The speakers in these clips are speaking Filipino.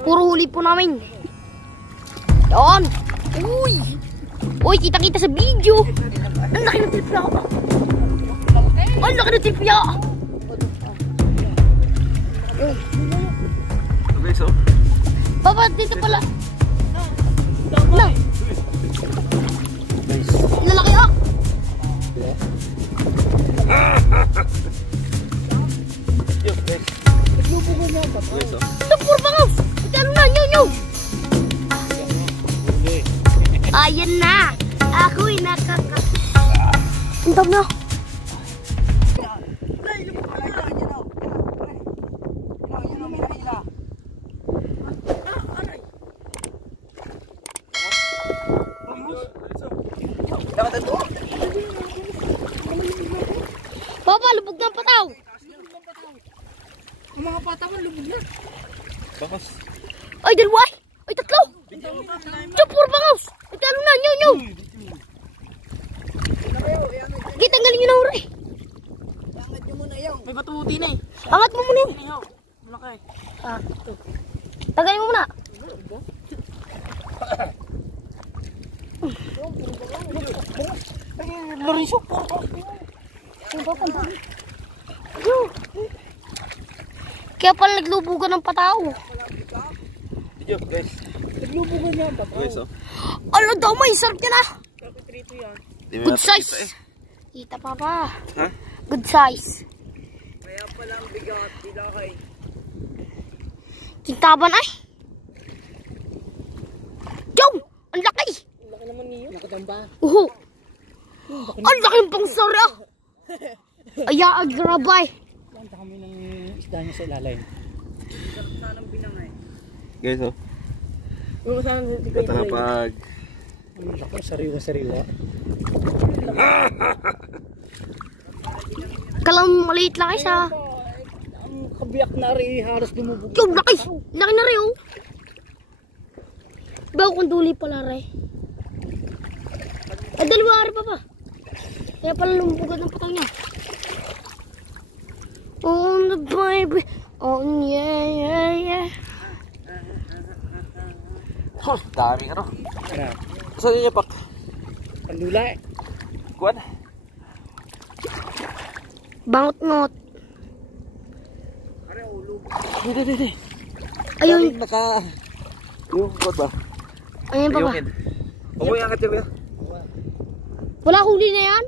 Puro huli po namin. Yan. Uy. Uy, kita-kita sa video. Ang laki ng tilapia. Ang laki ng tilapia. Okay, so? Papa, dito pala. No. Lalaki ah. Yo, guys. Ito, puro bangaw. Ito, ano na, nyo. Ayan na. Ako'y nakaka... Ang dami na. Papa, lubog na ang pataw. Ang mga patawan lubog na. Bakos. Ay, dalawa. Ay, tatlo. Ito, puro bangaw. Ito, ano na, nyo. Di, tanggalin nyo na uri. Angat nyo muna yung. May batuti na eh. Angat mo muna. Malaki. Ah, ito. Tanggalin mo muna. Lorenzo. Kaya pala naglubugan ng pataw. Yo, guys. Naglubugan niya ang pataw. Okay, so? Ano daw, may sarap yan ah. Kapitrito yan. Good size. Kita papa. Ha? Good size. Kaya pala ang bigat. Bilakay. Tintaban ay. Yo! Ang laki! Ang laki naman niyo. Nakatamba. Ang laki yung pangsari ah! Aya, agrabay. Lanta kami ng isda niya sa ilalim. Sanang binangay. Guys, so? Yung saan Ito nga pag... Ang laki, sariwa-sariwa. Kalang maliit lang isa. Ang kabiyak na rin, halos dumubog. Yo, laki! Laki na rin oh. Bago kung duli pala rin. Ay, dalawa rin pa. Kaya pala lumbugan ng pataw niya. On the baby. On yeah. Oh, daming ano. Saan niya pak? Pandula eh. Kuwan? Bangot-ngot. Hindi. Ayun. Naka... Yung kuwan ba? Ayun pa ba? Huwag mo iangat yun, Wala huli na yan?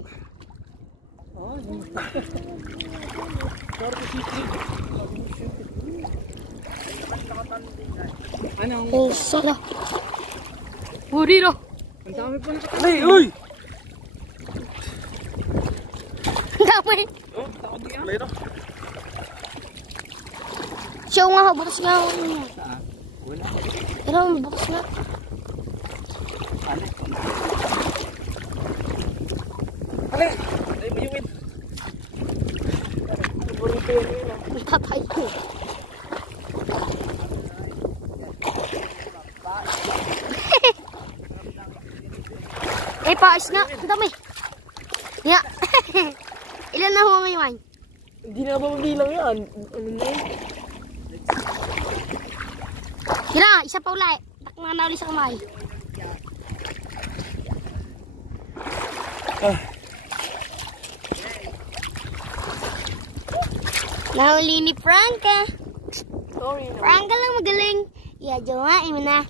Anong? Oh, sala. Huli na. Ang dami pa na. Ay, uy! Ang dami. Oh, takot niya. Play no? Siya nga, butas nga. Wala. Pero, butas nga. Kali! Ay, biyuin. Tatay ko. Paas nga. Ang dami. Nga. Ilan na ho ngayon? Hindi na ba mabilang yan? Ano na yun? Kira, isa pa uli. Takma na uli sa kamay. Nahuli ni Franca. Sorry na. Franca lang magaling. Yeah, jowain mo na.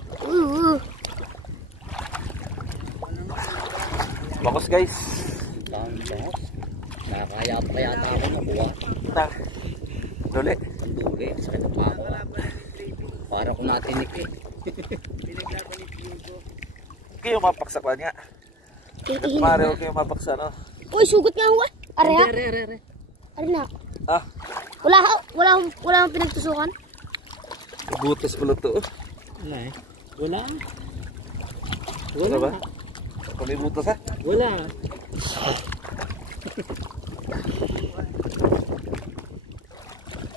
Bakos, guys. Dami bakos. Nakakaya pa yata ako nakuha. Duli. Ang duli. Sakit ang pako. Para kung natinik eh. Kayo mapaksa ko nga. Mare, huwag kayo mapaksa, no? Uy, sugot nga ho. Are ha? Are. Are na. Ah, Wala akong pinagtusukan. butas pala to. Wala eh. Wala. Wala ba? Kung may butas, ha? Wala.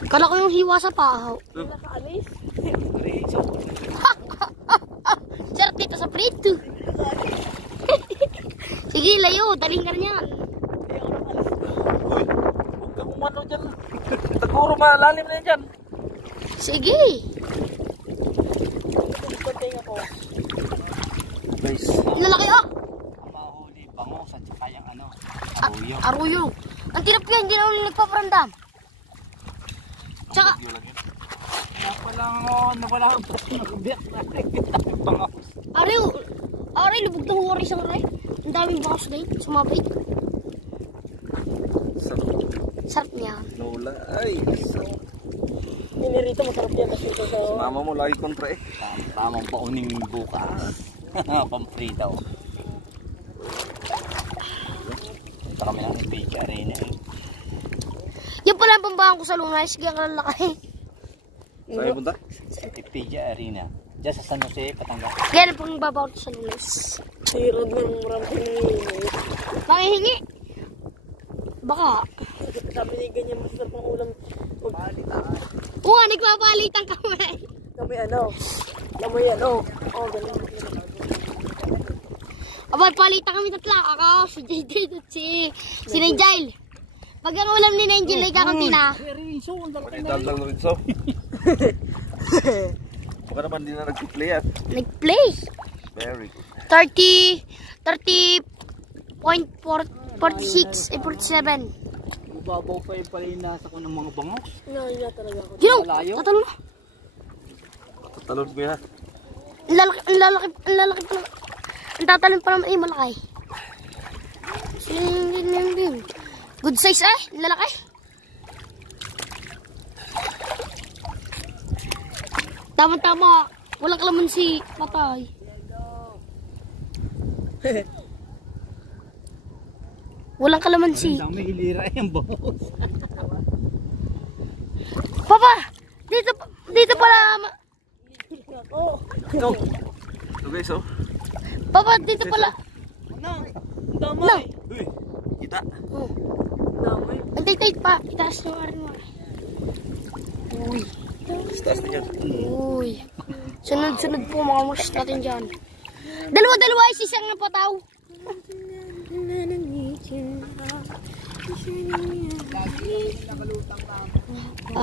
Kala ko yung hiwa sa pahaw. Nakaalis. Sarap dito sa prito. Sige, layo. Daling ka niyan. Uy, huwag ka kumano dyan. Taguro malalim na yan dyan. Sige. guys. Ang lalaki ah. Ang mahuli, bangos at saka yung ano, Ah, aruyo. Aruyo. Ang tilapia, hindi na ulit nagpaparamdam. Tsaka, Yun lang yun. Kaya pala nawala ang pati ng biyak natin. Ang bangos. Ariyo. Ariyo, lubog na huwari isang ray. Ang daming bangos ngayon, sumabay. Sarap. Sarap niya. Lola. Ay. Ninirito, masarap yan kasi ito sa... Mama mo lagi kontra eh. Tamang pauning bukas. Pamprito. Punta kami ng Beach Arena. Yan pala ang pambahan ko sa Lunas. Kaya ka lalaki. Saan punta? Beach Arena. Diyan sa San Jose, Patangas. Kaya na pang babaw ko sa Lunas. Sirod ng ramping. Makihingi. Baka. Sabi niya ganyan masarap ang ulam. Oo nga, nagpapalitan kami. Kami ano. Alam mo yan, oh. Oh, ganun. Abay, palitan kami tatla. Ako, si JJ at si Nigel. Pag ang ulam ni Nigel ay kakunti na. Panidaldal na rin so. Baka naman din na nag-play yan. Nag-play. Very good. 30.46 eh 47. Babaw pa yung palinas ako ng mga bangos. Naiya talaga ako. Gino, Malayo. tatalo na. Talon mo yan. Ang lalaki pa naman. Ang tatalon pa naman, malaki. Good size ang lalaki. Tama-tama, walang kalamansi, patay. Walang kalamansi. Ang dami hilira yung bangos. Papa, dito pala. Go. So guys, oh. Papa, dito pala. Ang No. damay. Uy, kita. Oh, Damay. antay pa. Itaas yung arin mo. Uy. Taas din yan. Uy. Sunod-sunod po mga murs natin dyan. Dalawa-dalawa is isang napataw.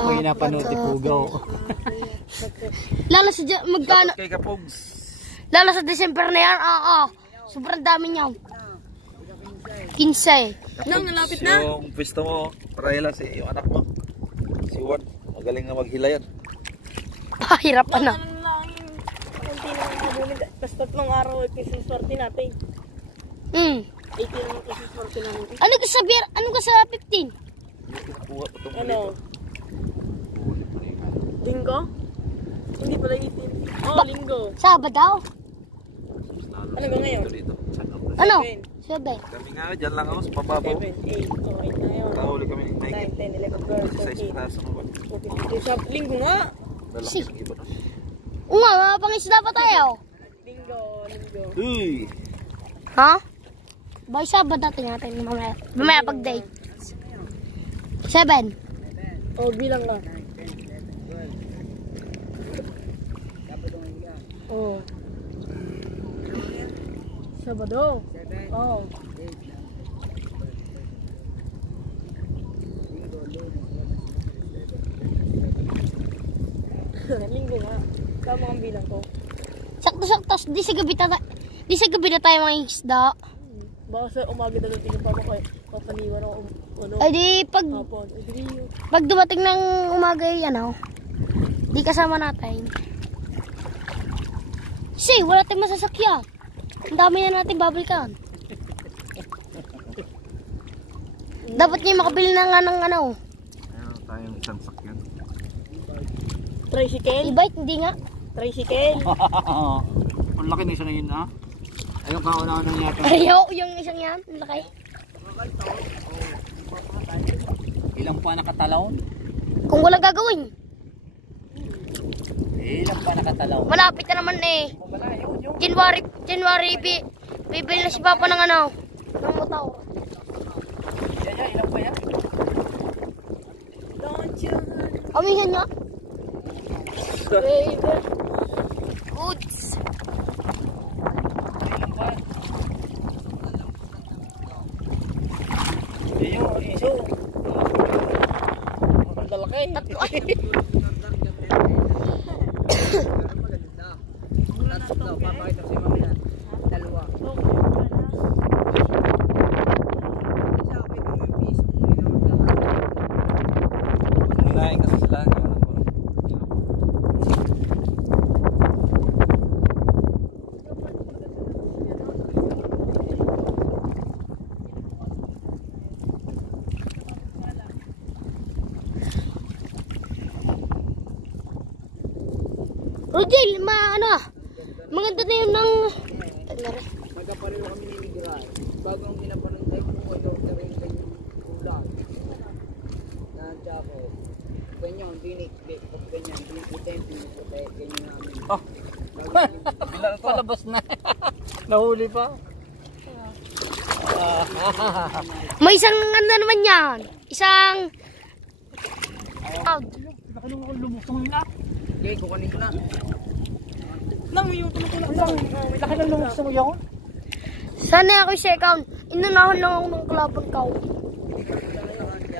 May napanood si Pugaw. Lalo sa magkano? Kay Kapogs. Lalo sa December na yan. Sobrang dami niya. 15. Nang, nalapit na. Yung pwesto mo, parahila si yung anak mo. Si Juan. Magaling na maghila yan. Hirap pa na. Ano lang yung kunti na nabunid. Basta 3 araw ay kasi swerte natin. 18 naman kasi swerte natin. Ano ka sa 15? Kuha pa itong Ano? Linggo? Hindi pala 18. Oh, linggo. Sabado? Ano ba ngayon? Dito. Ano? 7, 7. Kami nga, dyan lang ako sa pababaw. 8. Oh, 8 na yun. Nakahuli kami ng 9, Nike. 10, 11, 12, 16 13, piraso ng Juan. 14, 15. Sa linggo nga. Lalaki ng iba na. Oo nga, mga pangisda pa tayo. Linggo. Uy! Ha? Bye, Sabado natin mamaya. Mamaya pag-date. 7. Oh, bilang ka. Oh. Sabado. Oh. Linggo nga. Tama ang bilang ko. Sakto-sakto, di sa gabi na tayo mga isda. Baka sa umaga na natin yung papakay. Papaniwan ako. Ano? Ay di, Hapon. Ay, di. pag dumating ng umaga yan, di kasama natin. Kasi wala tayong masasakyan. Ang dami na natin babalikan. Dapat niya makabili na nga ng ano. Ayun, tayong isang sakyan. Tricycle? E-bike, hindi nga. Tricycle? Ang laki na isa na yun, ha? Ayun, kauna-una niya ito. Ayaw, yung isang yan. Ang laki. Ilang pa nakatalon? Kung walang gagawin. Ilang pa nakatalon? Malapit na naman eh. January, bibili na si Papa ng ano. Ng motor. Yan, ilang pa yan? Don't you Amihan niya. baby. Goods. Ilang pa? Yung iso. Ang lalaki. Tatlo ay. Rodel, maganda na yun ng... Nagkapareho kami ni Miguel. Bago ang ginapanong tayo kung ano rin kanyang ulan. Nandiya ako. Ganyan, binik. Ganyan, binik. Ganyan namin. Oh! Palabas na. Nahuli pa. May isang ano naman yan. Isang... Laki nung lumusong na. Okay, kukunin ko na. Lang, yung tulog-tulog Laki nung lumusong yun. Sana ako second. Inunahan lang ako ng kalaban ka.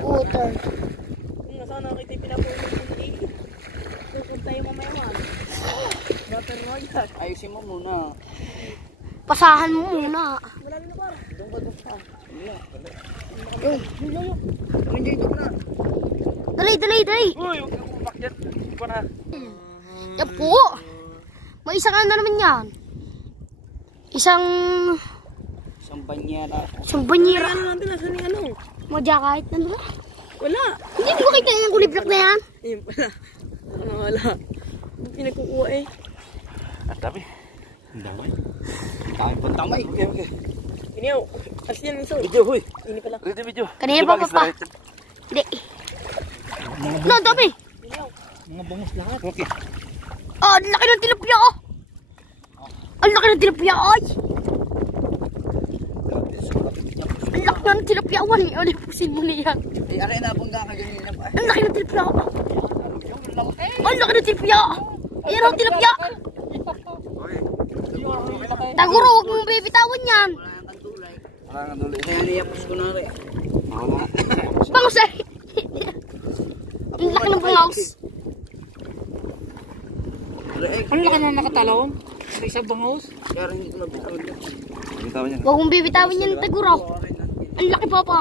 Water. Kung nasaan nakita yung pinapunin hindi. Pupunta yung mamayaman. Water royal. Ayusin mo muna. Pasahan mo muna. Malalim na para. Doon ba doon pa? Hindi ito na. Dali. Uy, huwag kang umakyat. Hindi pa na. Yan po. May isang ano naman yan. Isang Banyera. banyera. Ano natin nasa ni ano? Madya kahit na ba? Wala. Hindi mo kita yung kuliblak na yan. Ayun pala. Wala. Pinagkukuha eh. Ang dami. Ang damay. Dami pang tamay. Okay. Iniyaw. As yan iso. Video, huy. Ini pala. Ready video. Kanina pa pa. Hindi. No, dami. Iniyaw. Mga bangos lahat. Okay. Oh, ang laki ng tilapia oh. Ang laki ng tilapia ay. Ang laki ng tilapia. Wala pusin mo niyan. Eh, aray na bang kakaganina ba? Ang laki ng tilapia. Ang laki ng tilapia. Ayan ang tilapia. Taguro, huwag mong bibitawan yan. Wala nga dulo. Kaya niyapos ko na rin. Wala. Bangus eh. Ang laki ng bangus. Ano laki na nakatalong? Sa isang bangus? Kaya rin hindi ko nabitawan yan. Bitawan niya. Huwag mong bibitawan yan, Taguro. Ang laki pa pa.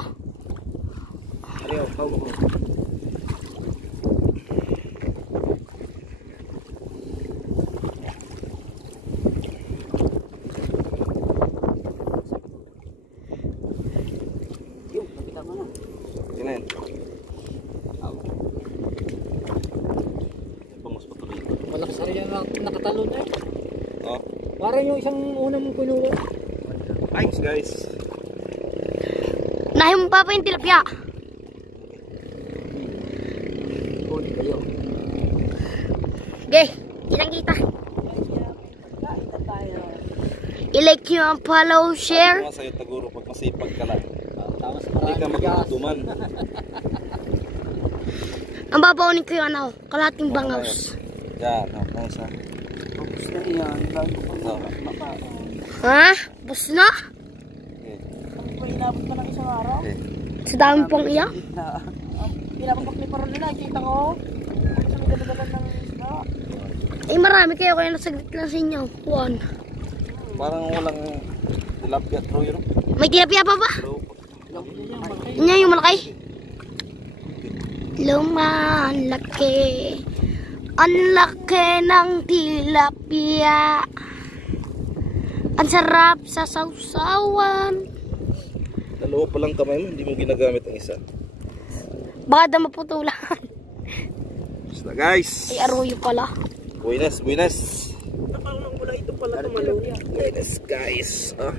Ayaw, hawak ko. Yung, nakita mo na. Yun na yun. Bangus pa tuloy. Malakas na rin yan nakatalon eh. Oh. Parang yung isang una mong kinuha. Thanks guys. Nahin mo pa yung tilapia. Kunin kayo. Okay, kitang-kita. I-like nyo ang follow, share. Mga sa'yo Taguro pag masipag ka lang. Tapos Hindi ka magduduman. Ang babaunin ko yung ano, kalating bangus. Yan, ang isa. tapos na yan. Bago pa No. Ha? Bus na? Okay. Kung inabot pa ng isang araw. Okay. Sa dami pang iya. Pinapapag ni Parol nila. Kita ko. Isang ganda-ganda ng isda. Eh marami kayo kaya nasaglit lang sa inyo. One. Parang walang tilapia throw yun. May tilapia pa ba? So, Yan yung malaki. Lumalaki. Ang laki ng tilapia. Ang sarap sa sausawan. dalawa pa lang kamay mo, hindi mo ginagamit ang isa. Baka na maputulan. Basta guys. Ay, aruyo pala. Buenas. Nakalunong mula ito pala tumaluya. Buenas guys. Ah.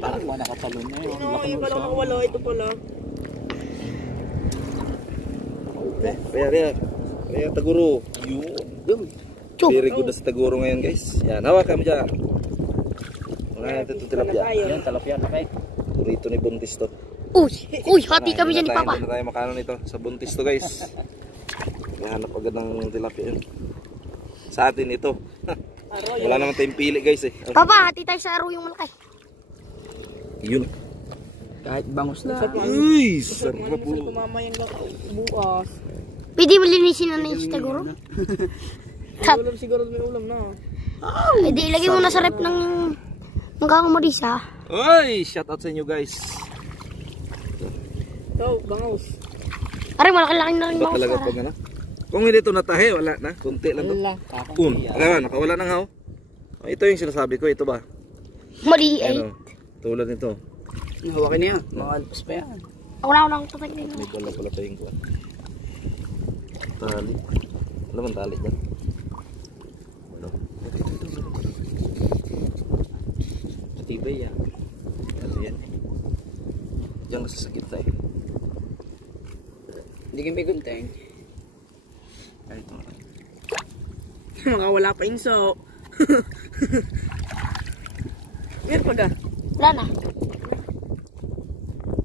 Parang ba nakatalon na yun? Ano, yung pala nakawala. Ito pala. Kaya Taguro. Yun. Chuk. Very good na si Taguro ngayon guys. Yan, hawakan mo dyan. Wala natin ito tilapia. Yan, talapyan na kayo. Burrito ni Buntis to. Uy, hati kami dyan ni Papa. Hindi na tayo makaano nito. Sa Buntis to guys. Hanap agad ng tilapia yun. Sa atin ito. Wala naman tayong pili guys eh. Papa, hati tayo sa aruyong malaki. Yun. Kahit bangus na. Uy, Sarap sarap po. tumama yung bukas. Pwede mo linisin na yung siguro? May ulam siguro, may ulam na. Eh di ilagay mo na sa rep ng Marisa. Uy, shout out sa inyo guys. Ito, bangaws. Aray, malaki-laki na rin Iba mga talaga sara. pag ano. Kung hindi ito natahe, wala na. Kunti lang to. Nakawala ng haw. Oh, ito yung sinasabi ko, ito ba? Mali eh. Ano? Tulad nito. Hawakin niya. Mga alpas pa yan. Wala ko lang tatagin. Hindi pala tayong kuwan. Tali. Alam mo tali ba? Ito. Matibay yan. Ano yan eh. Diyan nasa sa gitna eh. Hindi kami gunteng. Ay, ito. Makawala pa inso. Meron pa ga? Wala na.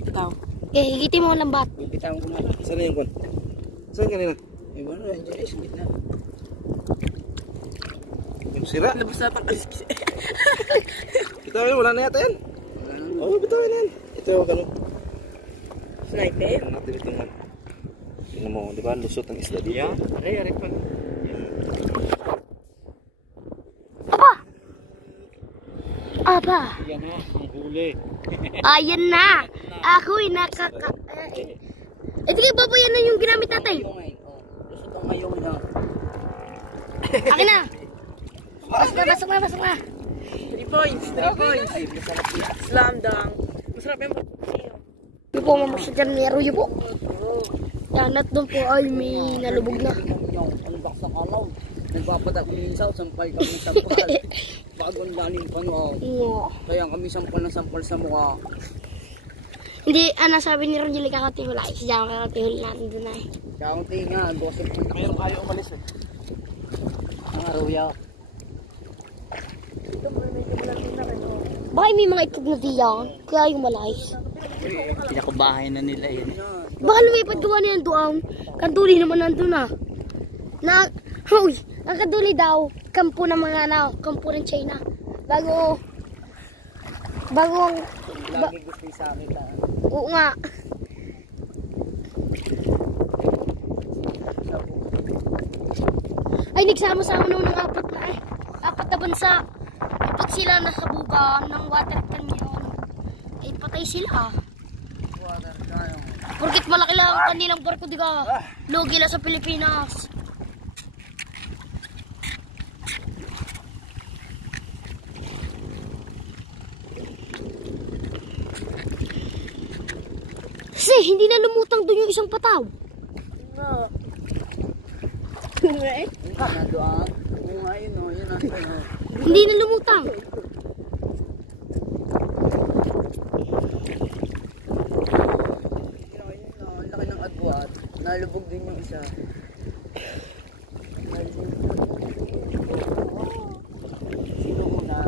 Ikaw. Higitin mo ang lambat. Bitawan ko na. Saan na yung kon? Saan kanina? Eh, ano, nandiyan sa gitna. Yung sira. Labas na pang alis. Bitawin, wala na yata yan. Oo, bitawin yan. Ito yung ano. Sniper? Tingnan natin ito man. Tingnan mo, di ba? Lusot ang isda dito. Yeah, aray pa. Aba! Yan na, ang huli. Ayan na! Ako'y nakaka... Eh, di ba yan na yung ginamit natin? Lusot ang mayong na. Akin na! Pasok na! 3 points. 3 points. Slam dunk. Masarap yung pagkakasiyo. Yung po, mamasya dyan ni Arroyo po. Yan, at doon po ay may nalubog na. Ang baksa kalaw. Nagpapatak minsan, sampal kami sa sampal. Bagong lalim pa no. Kaya kami sampal na sampal sa mukha. Hindi, sabi ni Rogel, kakatihula. Isa dyan kakatihula natin doon na eh. Kaya kung tingin nga, gossip ko. Mayroon ayaw umalis eh. Ang aruya. Baka may mga itlog na diyan, kaya yung malayos. Pinakabahay na nila yun. Baka lumipad gawa na yan doon. Kanduli naman nandun na. Uy, ang kanduli daw, kampo ng mga kampo ng China. Bago ang... Lagi gusto yung sa akin. Oo nga. Ay, nagsama-sama naman ng apat na bansa. Ipot sila nakabuga ng water canyon. Ay, patay sila. Porkit malaki lang ang kanilang barko, di ka? Lugi lang sa Pilipinas. Kasi hindi na lumutang doon yung isang pataw. No. Eh? Nandoon. Oo nga yun o. Yun ang Hindi na lumutang. Ang laki ng agwat. Nalubog din yung isa. Sino muna?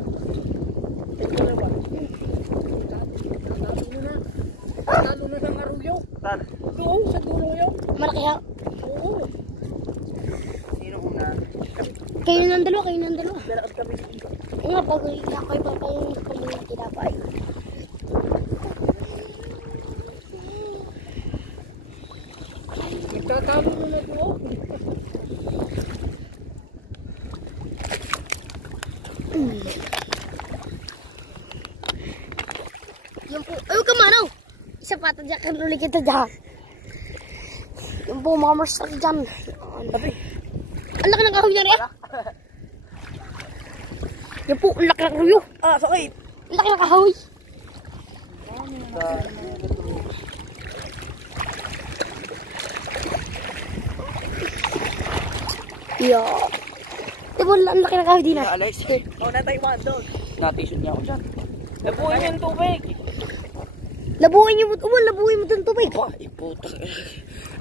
Talo na ng arulyo. Doon, sa dulo yun. Malaki ha. Oo. Sino muna? Kayo ng dalawa. Dalakas kami. Oo nga, pag ako'y papayong kanyang tinapay. Nagtatalo na doon. Yan po. Ayaw ka manaw. Isa pa ito dyan. Kanuli kita dyan. Yan po mga marsaki dyan. Ang laki ng kahoy na rin. Yan po. Ang laki ng ruyo. Ah, sakit. Ang laki ng kahoy. Yeah. Diba ang laki ng kahoy din na? Alis. Oo, natay man doon. Natisyon niya ako dyan. Nabuhay yung tubig. Labuhin mo itong tubig. Ay, puto.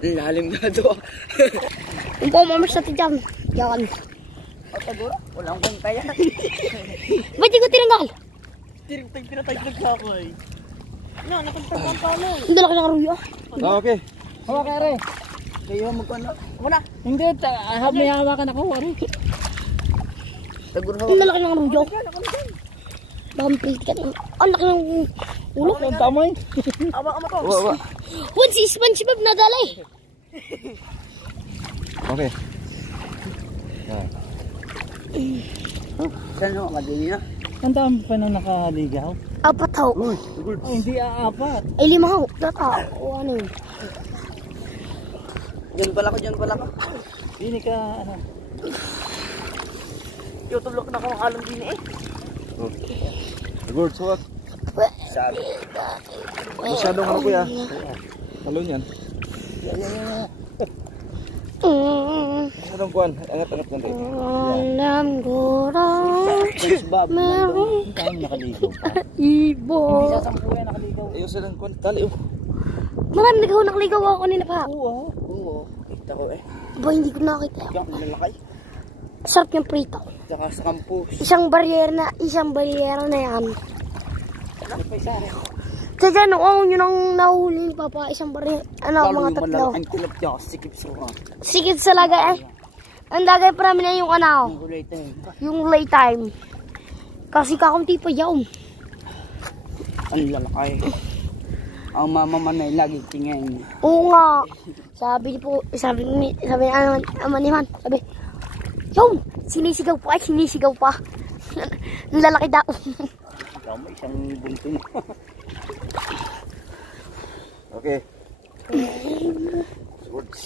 Ang lalim na doon. Yan po mga marsaki dyan. Yan. O, siguro. Walang kwenta yan. Ba't di ko tinanggal? Pinatay sa ako eh. No, nakagtagpang palo. Ang laki ng ruyo. Okay. Hawa ka rin. Kayo magkano? Wala. Hindi, may hawakan ako. Siguro hawa. Ang laki ng ruyo. Baka mapilit ka na. Ang laki ng ulo. Ang damay. Awa ka mo to. Wa. Once si SpongeBob nadalay. Okay. Saan ho? Madini na? Ang dami pa na nakahaligaw. Apat ho. Ay, hindi aapat. Ay 5 ho. Data. O ano yun? Diyan pala ka. Hindi ka, ano. Yung tulok na kung alam din eh. Good, suwag. Sabi. Masyadong ano kuya. Talon yan. anong kuhan? Angat-angat lang tayo. Alam ko raw. SpongeBob. Meron Saan nakaligo? ibo. Hindi sasampuyan nakaligo. Ayusin ang kuhan. Tali oh. Marami naghaw nakaligaw ako nila pa. Oo. Kita ko eh. Ba, hindi ko nakita. Yung lalakay. Sarap yung prito. Tsaka sa campus. Isang bariyera na yan. Ano pa isa rin? Kaya noong yun ang nahuli ni Papa, isang bariyera, mga tatlo. Ang tilapia, sikip suka. Sikit sa lagay eh. Ang lagay pa namin na yung Ang kulay ito eh. yung late time. Kasi kakunti pa yaw. Ang lalakay. Ang mama man ay lagi tingin. Oo nga. Sabi ni ama ni Man, sabi, yaw, sinisigaw pa. Ang lalaki daw. Ikaw mo isang buntin. Okay.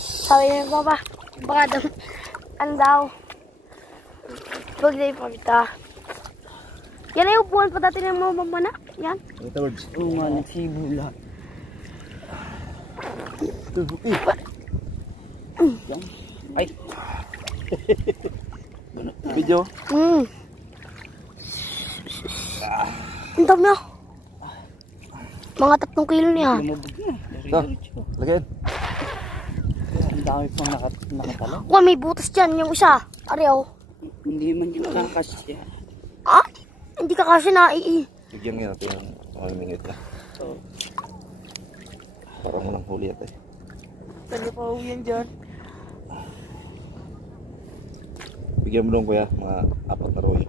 Sabi ni Papa, baka daw, ano daw, pag kita. Yan ay upuan pa dati ng mga mamana. Yan. Towards. Oo nga, nagsibo lahat. Ay. Video. Ang dami ah. Mga 3 kilo niya. Lumabog na. Ito. Lagyan. Ang dami pang nakatalo. Kuha, may butas dyan, yung isa. Ariyaw. Hindi man yung nakakasya. Ah? Hindi ka kasi Bigyan nga natin ng mamimingit na. Parang walang huli at eh. Kanya pa uwian dyan. Bigyan mo doon kuya, mga 4 na roy.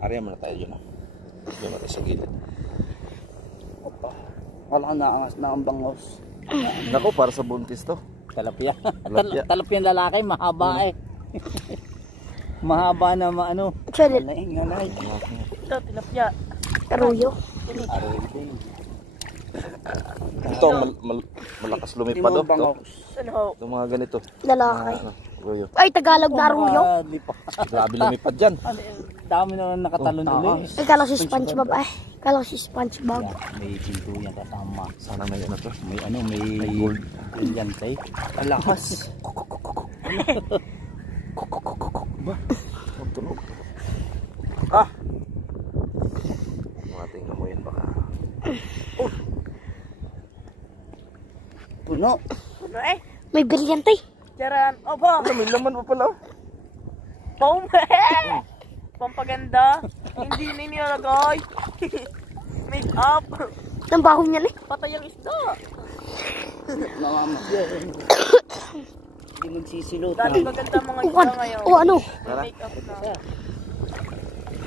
Ariyan mo na tayo dyan. Bigyan mo tayo sa gilid. Opa. Wala ka na ang bangos. Nako, para sa buntis to. Talapia. Talapia. Talapia ng lalaki, mahaba eh. Mahaba na maano. Chadel. Alay. Ito, tilapia. Karuyo. Ito ang malakas lumipad Hindi mo oh. bangos. Ano ho? Ito mga ganito. Lalaki. Royo. Ay, Tagalog na ruyo. Di pa. Grabe lumipad dyan. Ano, dami na nakatalon ulit. Ay, kala ko si SpongeBob. Ay, kala ko si SpongeBob. May pinto yan kasama. Sana may ano to. May gold. Yan tayo. Alakas. Ba? Magtunog. Ah! Mga tingnan mo yun baka. Puno. Ano eh? May brilyante. Charan. Opo. May laman pa pala. Pom. Pampaganda. Hindi na nilalagay. Make up. Ang baho niyan eh. Patay ang isda. Mamamas yan. Hindi magsisilot. Dati maganda mga Uwan. isda ngayon. O ano? May make up na.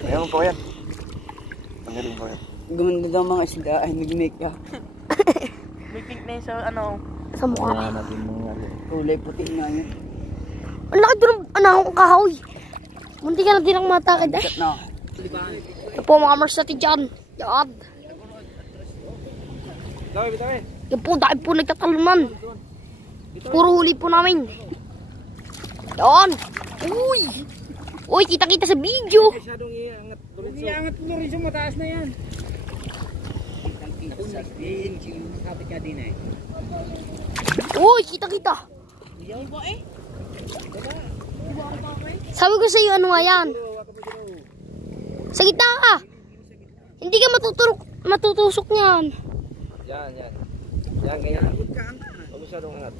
Ayaw mo pa yan. Tanggalin mo yan. Gumanda daw mga isda ay nag-make up. May pink na yun sa ano. Sa mukha. Kaya natin mga Kulay puti nga yun. Ang laki doon ang kahoy. Munti ka na din ang matakad eh. Na. Ito po mga mars natin dyan. Yan. Dami. Yan po, dahil po nagtatalunan. Puro huli po namin. Yan. Uy. Uy, kita-kita sa video. Masyadong iangat. Iangat mo rin sa mataas na yan. Nakapit ka din eh. Uy, kita-kita. Yan ba eh? Sabi ko sa iyo, ano nga yan? Sa gitna ka. Hindi ka matutusok niyan. Yan. Yan, ganyan. Huwag masyadong angat.